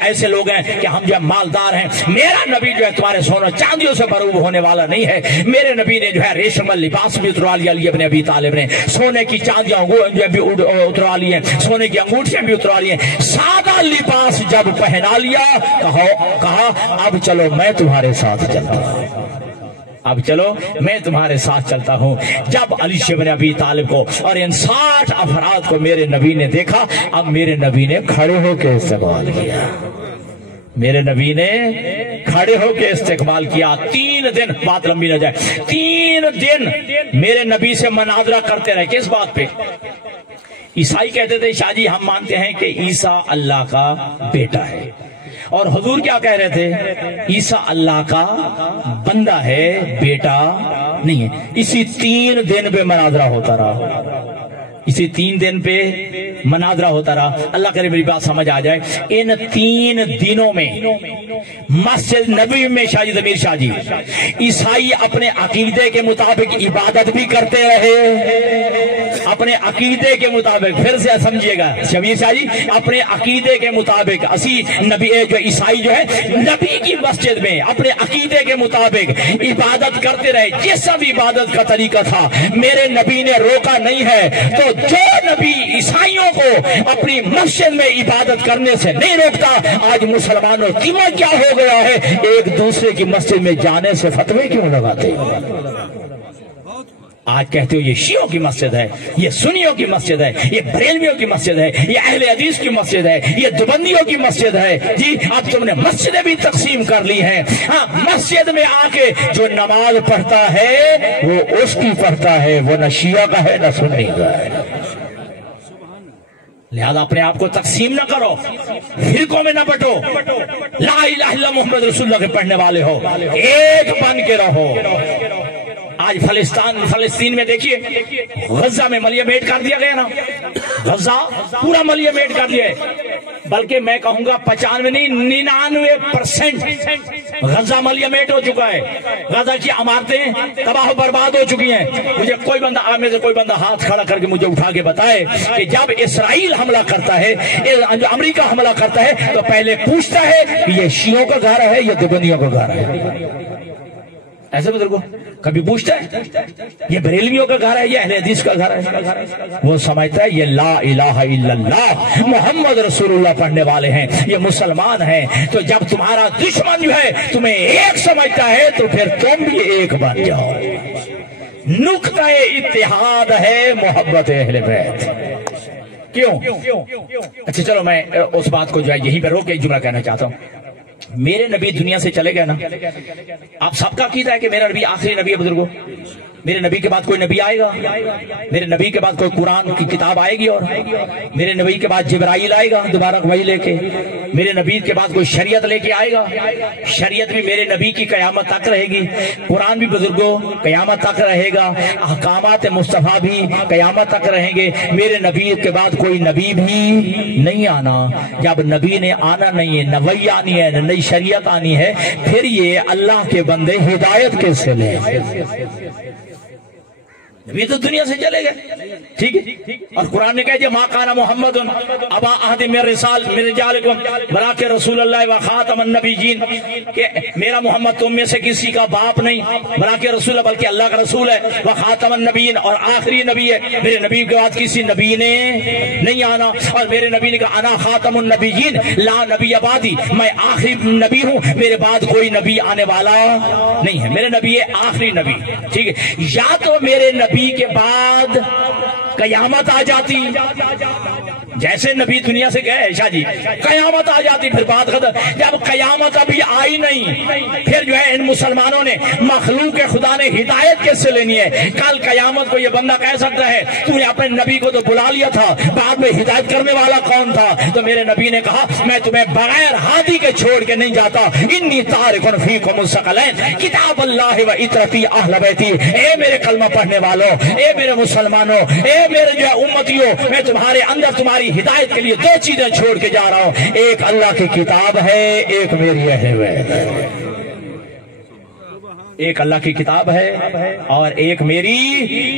ایسے لوگ ہیں کہ ہم جو مالدار ہیں. میرا نبی جو ہے تمہارے سونا چاندیوں سے مرعوب ہونے والا نہیں ہے. میرے نبی نے جو ہے ریشم لباس بھی اتروا لیا, علی ابن ابی طالب نے سونے کی چاندیاں بھی اتروا لی ہیں, سونے کی انگوٹھیاں بھی اتروا لی ہیں. سادہ لباس جب پہنا لیا, کہا اب چلو میں تمہارے ساتھ چلتا ہوں, اب چلو میں تمہارے ساتھ چلتا ہوں. جب علی بن ابی طالب کو اور ان 60 افراد کو میرے نبی نے دیکھا, اب میرے نبی نے کھڑے ہو کے استقبال کیا. میرے نبی نے کھڑے ہو کے استقبال کیا. 3 دن, بات لمبی نہ جائے, 3 دن میرے نبی سے مناظرہ کرتے رہے. کس بات پہ؟ عیسائی کہتے تھے شاہ جی ہم مانتے ہیں کہ عیسیٰ اللہ کا بیٹا ہے, اور حضور کیا کہہ رہے تھے؟ عیسیٰ اللہ کا بندہ ہے, بیٹا نہیں ہے. اسی 3 دن پہ مناظرہ ہوتا رہا, اسی 3 دن پہ مناظرہ ہوتا رہا. اللہ کرے میری بات سمجھ آ جائے. ان 3 دنوں میں مسجد نبوی میں شاہ جی ضمیر شاہ جی عیسائی اپنے عقیدے کے مطابق عبادت بھی کرتے رہے, اپنے عقیدے کے مطابق. پھر سے سمجھیے گا شبیر شاہ جی, اپنے عقیدے کے مطابق اسی نبی جو عیسائی جو ہے نبی کی مسجد میں اپنے عقیدے کے مطابق عبادت کرتے رہے. جس سب عبادت کا طریقہ تھا میرے نبی نے روکا نہیں ہے. تو جو نبی عیسائیوں کو اپنی مسجد میں عبادت کرنے سے نہیں روکتا, آج مسلمانوں کی کیا ہو گیا ہے, ایک دوسرے کی مسجد میں جانے سے فتوے کیوں لگاتے ہیں؟ آج کہتے ہو یہ شیعوں کی مسجد ہے, یہ سنیوں کی مسجد ہے, یہ بریلویوں کی مسجد ہے, یہ اہل حدیث کی مسجد ہے, یہ دیوبندیوں کی مسجد ہے. جی اب تم نے مسجدیں بھی تقسیم کر لی ہیں. ہاں, مسجد میں آ کے جو نماز پڑھتا ہے وہ اس کی پڑھتا ہے, وہ نہ شیعہ کا ہے نہ سنی کا ہے. لہذا اپنے آپ کو تقسیم نہ کرو, فرقوں میں نہ بٹو. لا الہ الا محمد رسول اللہ کے پڑھنے والے ہو, ایک بن کے رہو. آج فلسطین میں دیکھیے, غزہ میں ملیہ میٹ کر دیا گیا نا, غزہ پورا ملیہ میٹ کر دیا ہے. بلکہ میں کہوں گا 95 نہیں 99% غزہ ملیہ میٹ ہو چکا ہے. غزہ کی عمارتیں تباہ و برباد ہو چکی ہیں. مجھے کوئی بندہ آج میں سے کوئی بندہ ہاتھ کھڑا کر کے مجھے اٹھا کے بتائے کہ جب اسرائیل حملہ کرتا ہے, امریکہ حملہ کرتا ہے, تو پہلے پوچھتا ہے کہ یہ شیعوں کا گھر ہے یا دیوبندیوں کا گھر ہے؟ ایسے بزرگوں کبھی پوچھتا ہے یہ بریلویوں کا گھر ہے یا اہل حدیث کا گھر ہے؟ وہ سمجھتا ہے یہ لا الہ الا اللہ محمد رسول اللہ پڑھنے والے ہیں, یہ مسلمان ہیں. تو جب تمہارا دشمن جو ہے تمہیں ایک سمجھتا ہے تو پھر تم بھی ایک بن جاؤ. نقطہ اتحاد ہے محبت اہل بیت. کیوں؟ اچھا چلو میں اس بات کو جو ہے یہیں پہ روک کے ایک جملہ کہنا چاہتا ہوں. میرے نبی دنیا سے چلے گئے نا, آپ سب کا عقیدہ ہے کہ میرا نبی آخری نبی ہے. بزرگوں میرے نبی کے بعد کوئی نبی آئے گا؟ میرے نبی کے بعد کوئی قرآن کی کتاب آئے گی؟ اور میرے نبی کے بعد جبرائیل آئے گا دوبارہ وحی لے کے؟ میرے نبی کے بعد کوئی شریعت لے کے آئے گا؟ شریعت بھی میرے نبی کی قیامت تک رہے گی. قرآن بھی بزرگوں قیامت تک رہے گا. احکامات مصطفیٰ بھی قیامت تک رہیں گے. میرے نبی کے بعد کوئی نبی بھی نہیں آنا. جب نبی نے آنا نہیں ہے, نہ وحی آنی ہے, نہ نئی شریعت آنی ہے, پھر یہ اللہ کے بندے ہدایت کیسے لیں؟ نبی تو دنیا سے چلے گئے، ٹھیک ہے، اور قرآن نے کہا کہ ما کان محمد ابا احد من رجالکم ولکن رسول اللہ و خاتم النبیین، کہ میرا محمد تم میں سے کسی کا باپ نہیں ولکن رسول، بلکہ اللہ کا رسول ہے، و خاتم النبیین، اور آخری نبی ہے، میرے نبی کے بعد کسی نبی نے نہیں آنا، اور میرے نبی نے کہا انا خاتم النبیین لا نبی بعدی، میں آخری نبی ہوں، میرے بعد کوئی نبی آنے والا نہیں ہے، میرے نبی ہے آخری نبی، ٹھیک ہے۔ یا تو میرے نبی کے بعد قیامت آ جاتی، جیسے نبی دنیا سے گئے شاہ جی، قیامت آ جاتی، پھر بات ختم۔ جب قیامت ابھی آئی نہیں، پھر جو ہے ان مسلمانوں نے مخلوق خدا نے ہدایت کس سے لینی ہے؟ کل قیامت کو یہ بندہ کہہ سکتا ہے تو نے اپنے نبی کو تو بلا لیا تھا، بعد میں ہدایت کرنے والا کون تھا؟ تو میرے نبی نے کہا میں تمہیں بغیر ہادی کے چھوڑ کے نہیں جاتا، انی تارک فیکم الثقلین کتاب اللہ و اطرتی اہل بیتی، اے میرے کلمہ پڑھنے والوں، اے میرے مسلمانوں، اے میرے جو ہے امتیوں، میں تمہارے اندر تمہاری ہدایت کے لیے دو چیزیں چھوڑ کے جا رہا ہوں، ایک اللہ کی کتاب ہے، ایک میری اہل بیت ہے، ایک اللہ کی کتاب ہے اور ایک میری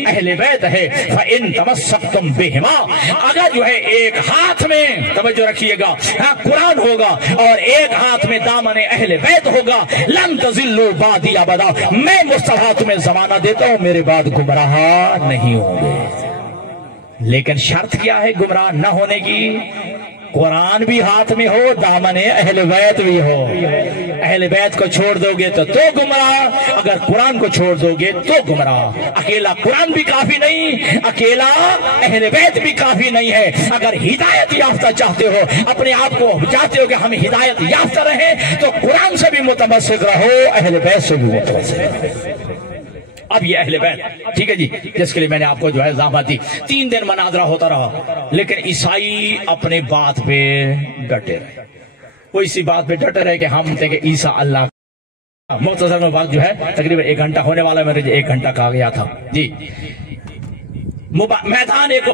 اہل بیت ہے۔ فَإِن تَمَسَّكْتُمْ بِهِمَا، اگر جو ہے ایک ہاتھ میں، توجہ رکھیے گا، قرآن ہوگا اور ایک ہاتھ میں دامن اہل بیت ہوگا، لَن تَضِلُّوا بَعْدِي أَبَدًا، میں مصطفیٰ تمہیں زمانہ دیتا ہوں میرے بعد گمراہ نہیں ہوں گے۔ لیکن شرط کیا ہے گمراہ نہ ہونے کی؟ قرآن بھی ہاتھ میں ہو، دامن اہل بیت بھی ہو۔ اہل بیت کو چھوڑ دو گے تو گمراہ، اگر قرآن کو چھوڑ دو گے تو گمراہ۔ اکیلا قرآن بھی کافی نہیں، اکیلا اہل بیت بھی کافی نہیں ہے۔ اگر ہدایت یافتہ چاہتے ہو، اپنے آپ کو چاہتے ہو کہ ہم ہدایت یافتہ رہیں، تو قرآن سے بھی متمسک رہو، اہل بیت سے بھی متمسک رہو۔ اب یہ اہل بیت، ٹھیک ہے جی، جس کے لیے میں نے آپ کو جو ہے زحمت دی، 3 دن مناظرہ ہوتا رہا، لیکن عیسائی اپنے بات پہ ڈٹے رہے، وہ اسی بات پہ ڈٹے رہے کہ ہم تھے کہ عیسیٰ اللہ۔ مختصر میں بات جو ہے تقریباً 1 گھنٹہ ہونے والا، میں نے 1 گھنٹہ کہا گیا تھا جی۔ میدان ایک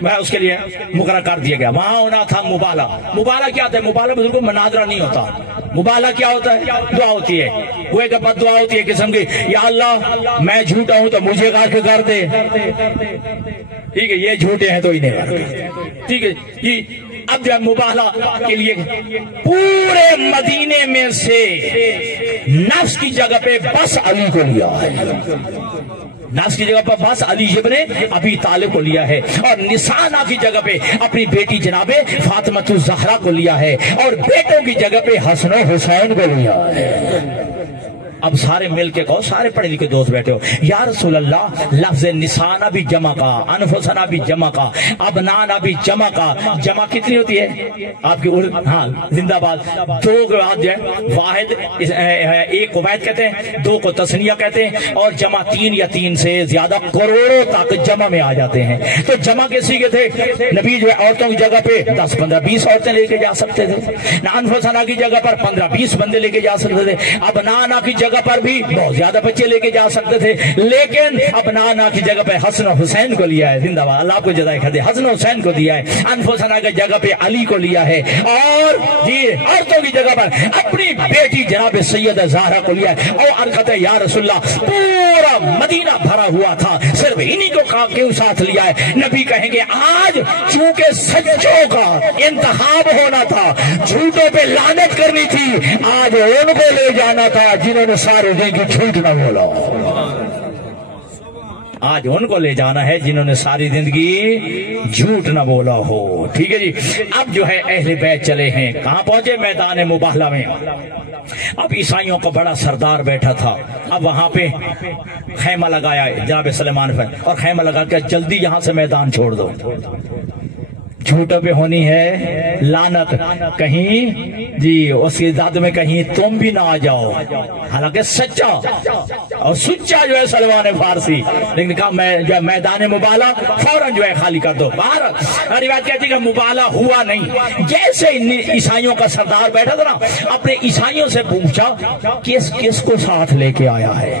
میں اس کے لیے مقرر کر دیا گیا، وہاں ہونا تھا مبالہ۔ مبالہ کیا ہوتا ہے؟ مبالہ بالکل مناظرہ نہیں ہوتا، مبالہ کیا ہوتا ہے؟ دعا ہوتی ہے، وہ ایک بد دعا ہوتی ہے قسم کی، یا اللہ میں جھوٹا ہوں تو مجھے غرق کر دے، ٹھیک ہے، یہ جھوٹے ہیں تو انہیں غرق، ٹھیک ہے جی۔ اب جو ہے مبالہ کے لیے پورے مدینے میں سے نفس کی جگہ پہ بس علی کو لیا ہے، ناس کی جگہ پر بس علی ابن ابی طالب کو لیا ہے، اور نسانہ کی جگہ پہ اپنی بیٹی جناب فاطمہ الزہرا کو لیا ہے، اور بیٹوں کی جگہ پہ حسن و حسین کو لیا ہے۔ اب سارے مل کے کہو، سارے پڑھے لکھے دوست بیٹھے ہو، یا رسول اللہ لفظ نسانہ بھی جمع کا، انفسنا بھی جمع کا، ابنانا بھی جمع کا، جمع کتنی ہوتی ہے آپ کی؟ ہاں زندہ باد، 2 کے بعد جو ہے واحد، 1 کو واحد کہتے ہیں، 2 کو تسنیہ کہتے ہیں، اور جمع 3 یا 3 سے زیادہ کروڑوں تک جمع میں آ جاتے ہیں۔ تو جمع کے سیغے تھے، نبی جو ہے عورتوں کی جگہ پہ 10 15 20 عورتیں لے کے جا سکتے تھے، انفسنا کی جگہ پر 15 20 بندے لے کے جا سکتے تھے، ابنانا کی جگہ پر بھی بہت زیادہ بچے لے کے جا سکتے تھے، لیکن ابنانا کی جگہ پہ حسن و حسین کو لیا ہے، زندہ باد، اللہ کو جزائے خیر دے، حسن و حسین کو دیا ہے، انفسنا کی جگہ پہ علی کو لیا ہے، اور جی عورتوں کی جگہ پر اپنی بیٹی جناب سیدہ زہرا کو لیا ہے۔ اور عرقت یا رسول اللہ پورا مدینہ بھرا ہوا تھا، صرف انہی کو کیوں ساتھ لیا ہے؟ نبی کہیں گے آج چونکہ سچوں کا انتخاب ہونا تھا، جھوٹوں پہ لعنت کرنی تھی، آج ان کو لے جانا تھا جنہوں نے سارے دن کی جھوٹ نہ بولا، آج ان کو لے جانا ہے جنہوں نے ساری زندگی جھوٹ نہ بولا ہو، ٹھیک ہے جی۔ اب جو ہے اہل بیت چلے ہیں، کہاں پہنچے؟ میدان مباہلہ میں۔ اب عیسائیوں کا بڑا سردار بیٹھا تھا، اب وہاں پہ خیمہ لگایا جناب سلیمان پر، اور خیمہ لگا کے جلدی یہاں سے میدان چھوڑ دو، جھوٹوں پہ ہونی ہے لعنت، کہیں جی اس کی ذات میں کہیں تم بھی نہ آ جاؤ، حالانکہ سچا اور سچا جو ہے سلمان فارسی، لیکن کہا میں جو ہے میدان مبالہ فوراً جو ہے خالی کر دو۔ باہر روایت کہتی ہے کہ مبالہ ہوا نہیں، جیسے عیسائیوں کا سردار بیٹھا تھا نا، اپنے عیسائیوں سے پوچھا کس کس کو ساتھ لے کے آیا ہے؟